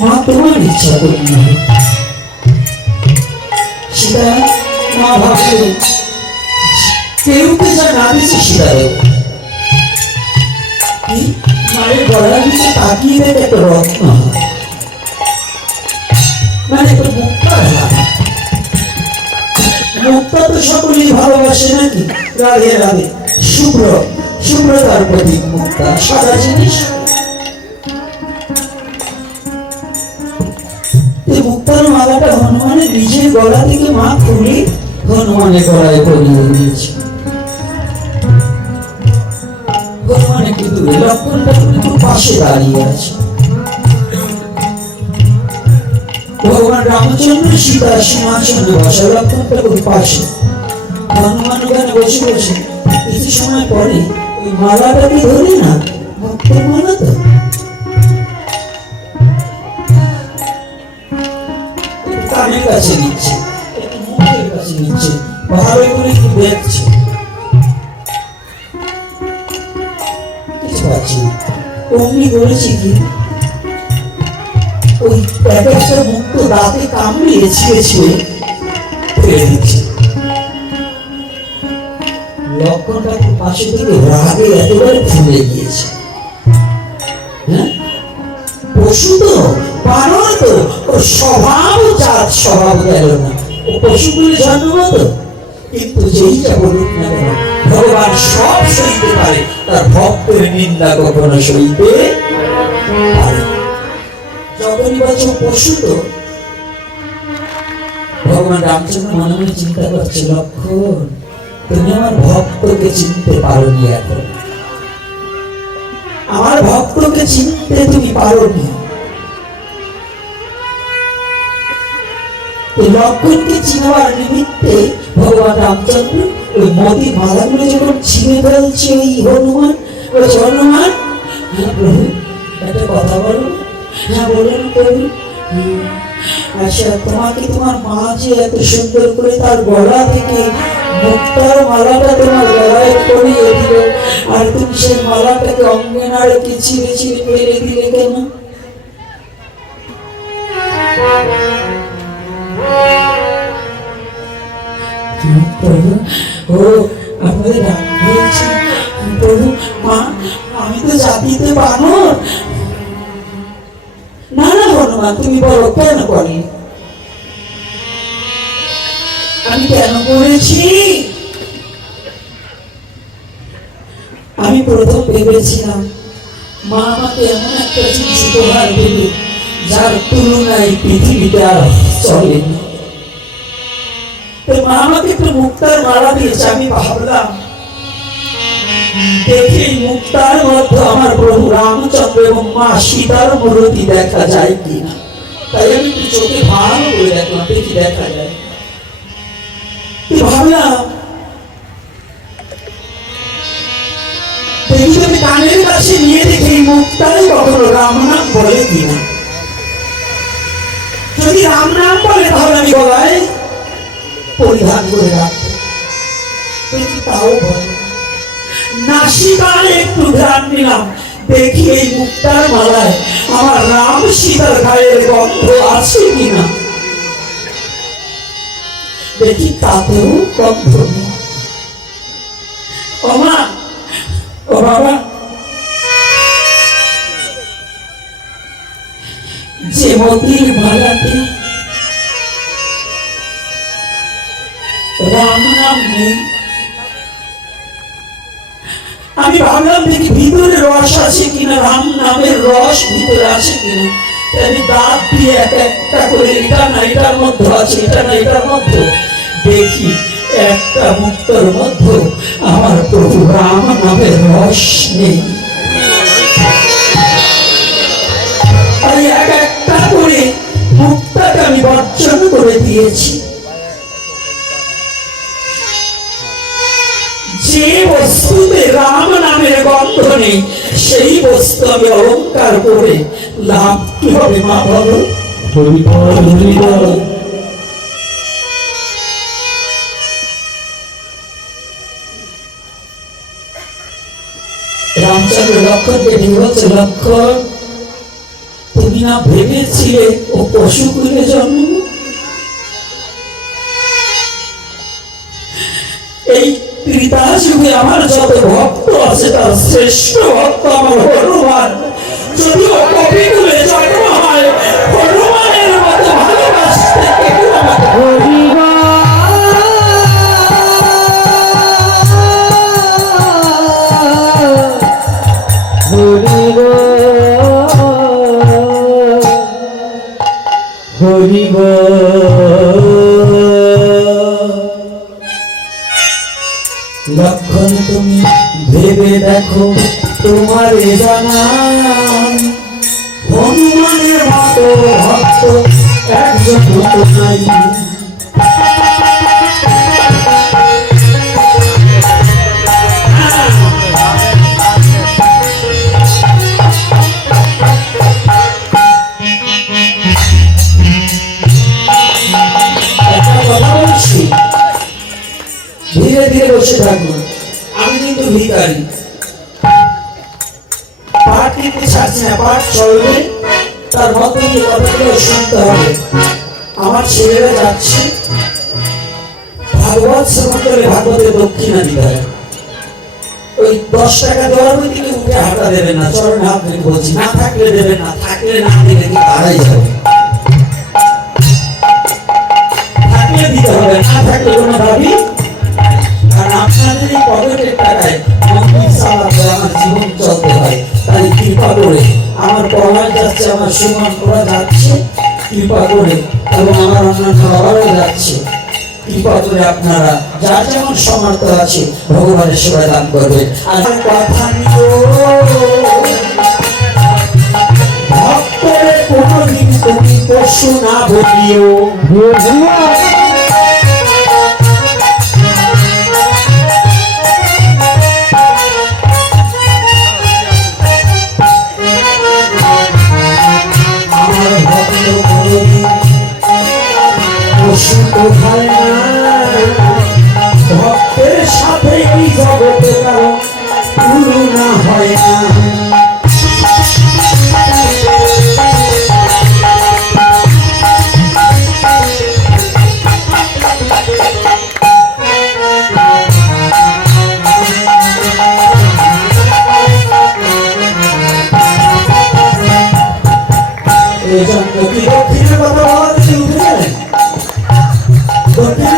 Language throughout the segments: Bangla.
মা ইচ্ছা করুন না সীতা মা কেউকে যা না দিচ্ছে মায়ের গলার নিচে তাকিয়ে রত্ন মানে মুক্তা তো সকলেই ভালোবাসে নাকি? রাধে রাধে, শুভ্র, শুভ্রতার প্রতীক মুক্তা, সাদা জিনিস। হনুমানের নিজের গলা থেকে মা খুলে হনুমানের গলায় পরিয়ে দিয়েছে হনুমান দূরে লক্ষণ একটু পাশে দাঁড়িয়ে আছে। ভগবান রামচন্দ্র সীতা সিংহাসনে বসা লক্ষণ ঠাকুর পাশে। হনুমান ওখানে বসে বসে কিছু সময় পরে ওই মালাটাকে ধরে না, ভক্তের মালা তো কাছে নিচ্ছে। মুখের কাছে ভালো করে দেখছে অমনি বলেছি কি, ওই একটা মুক্ত দাঁতে কামড়িয়ে ছিঁড়ে ছিঁড়ে ফেলে দিচ্ছে। লক্ষণ ঠাকুর পাশে থেকে রাগে একেবারে ফুলে গিয়েছে। হ্যাঁ? পশু তো বানর তো ও স্বভাব স্বভাব গেল না। ও পশুগুলি কিন্তু যেই যা বলুক না কেন, ভগবান সব সইতে পারে, তার ভক্তের নিন্দা কখনো সইতে পারে না। পশু তো, ভগবান রামচন্দ্র মনে মনে চিন্তা করছে, লক্ষণ, তুমি আমার ভক্তকে চিনতে পারোনি এখন। আমার ভক্তকে চিনতে তুমি পারোনি। লক্ষণকে চিনবার নিমিত্তে ভগবান রামচন্দ্র ওই মোদী মালাগুলো যখন ছিঁড়ে ফেলছে ওই হনুমান ওই হনুমান হ্যাঁ প্রভু একটা কথা বলো। হ্যাঁ বলুন প্রভু। হুম, আচ্ছা তোমাকে তোমার মা যে এত সুন্দর করে তার গলা থেকে মুক্তার মালাটা তোমার গলায় পরিয়ে দিল আর তুমি সেই মালাটাকে অঙ্গে না রেখে ছিঁড়ে ছিঁড়ে ফেলে দিলে কেন? আমি তুমি বলো কেন আমি কেন করেছি আমি প্রথম ভেবেছিলাম মা আমাকে এমন একটা জিনিস উপহার দেবে যার তুলনায় পৃথিবীটা চলে না। আমাকে একটু মুক্তার মালা দিয়েছে, আমি ভাবলাম, দেখি মুক্তার মধ্যে আমার প্রভু রামচন্দ্র এবং মা সীতার মূর্তি দেখা যায় কিনা। তাই আমি একটু চোখে ভালো করে দেখলাম, দেখি দেখা যায় ভাবলাম কানের কাছে নিয়ে দেখি এই মুক্তারে কখনো রাম নাম বলে কিনা। যদি রাম নাম বলে, তাহলে আমি গলায় পরিধান করে রাখব কিন্তু তাও বলে নাসিকায় একটু ধ্যান নিলাম। দেখি এই মুক্তার মালায় আমার রাম সীতার গায়ের গন্ধ আছে কিনা। দেখি তাতেও গন্ধ নেই। ও ও বাবা। যে মতির মালাতে আমি ভাবলাম দেখি ভিতরে রস আছে কিনা, রাম নামের রস ভিতরে আছে কিনা? আমি দাঁত দিয়ে এক একটা করে, এটা না, এটার মধ্যে আছে, এটা না, এটার মধ্যে। দেখি, একটা মুক্তর মধ্যে আমার প্রভু রাম নামের রস নেই। আমি এক একটা করে মুক্তাকে আমি বর্জন করে দিয়েছি। যে বস্তুতে রাম নামের গন্ধ নেই, সেই বস্তু আমি অলঙ্কার করে লাভ কি হবে, মা বলো? রামচন্দ্র লক্ষণকে লক্ষণ, তুমি না ভেবেছিলে ও পশু কুলে জন্ম? এই ত্রিতা যুগে আমার যত ভক্ত আছে তার শ্রেষ্ঠ ভক্ত আমার হনুমান। যদিও কবি তোমার জানা হনুমানের মতো ভক্ত একজন মতো নাই। ধীরে ধীরে বসে থাকুন আমি কিন্তু ভিকারি পাঠ কিন্তু ছাড়ছি না পাঠ চলবে তার মধ্যে দিয়ে কথাগুলো শুনতে হবে আমার ছেলেরা যাচ্ছে ভাগবত শ্রবণ করে ভাগবতের দক্ষিণা দিতে ওই দশ টাকা দেওয়ার মধ্যে কেউ উঠে হাঁটা দেবে না চরণে হাত ধরে বলছি না থাকলে দেবে না থাকলে না দিলে কি তারাই যাবে থাকলে দিতে হবে না থাকলে কোনো দাবি কারণ আপনাদের এই পকেটের টাকায় আমার জীবন তাই কৃপা করে আমার পড়ায় যাচ্ছে, আমার সুমান করা যাচ্ছে, কৃপা করে এবং আমার অন্যান্য বাবারও যাচ্ছে। কৃপা করে আপনারা, যার যেমন সমর্থ আছে, ভগবানের সেবায় দান করবে। আর কথা ভক্তরে কোনোদিন তুমি পশু না বলিও। ভক্তের সাথে এই জগতে কারও তুলনা হয় না? দক্ষিণের কথা বলা যদি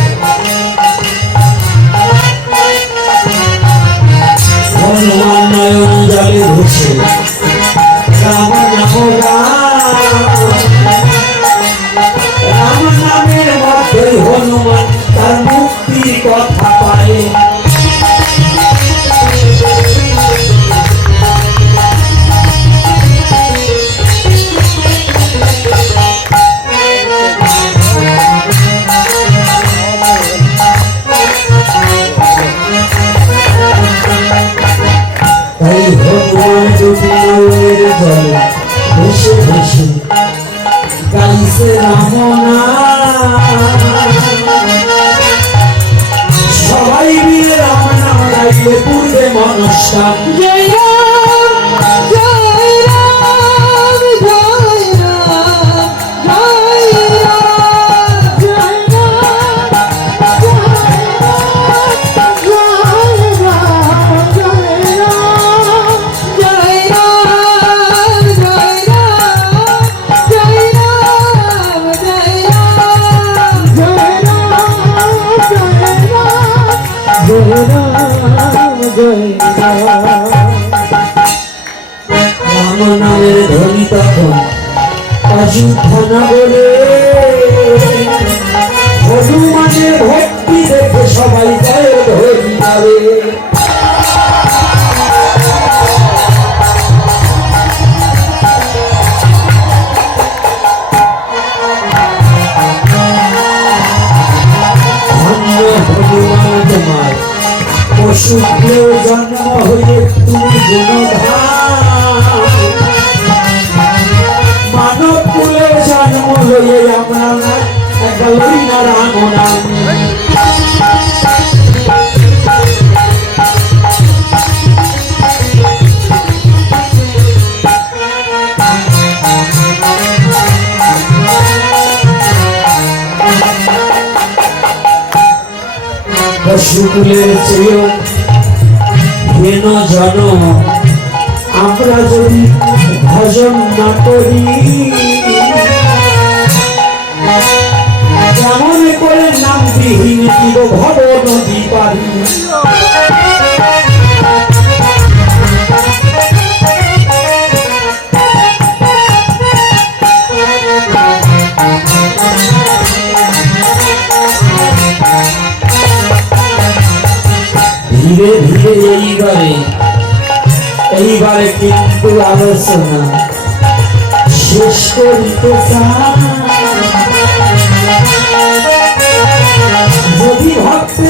মনসা পশুকুলের চেয়েও হেন জন আমরা যদি ভজন না করি নাম বিহীন দিব ভব নদী পারি ধীরে ধীরে এইবারে এইবারে কিন্তু আলোচনা শেষ করিতে চাই।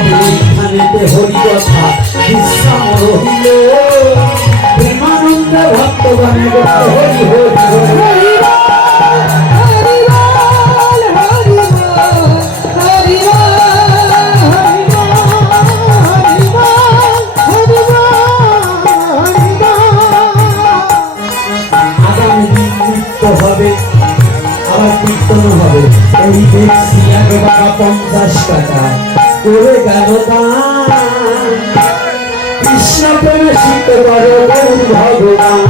এইখানেতে হরিকথা বিশ্রাম রহিল। প্রেমানন্দ ভক্তগণে হরি হরি হরি এই দেখছি একবার পঞ্চাশ টাকা করে দান কৃষ্ণ প্রেমে শিখতে পারো ভগবান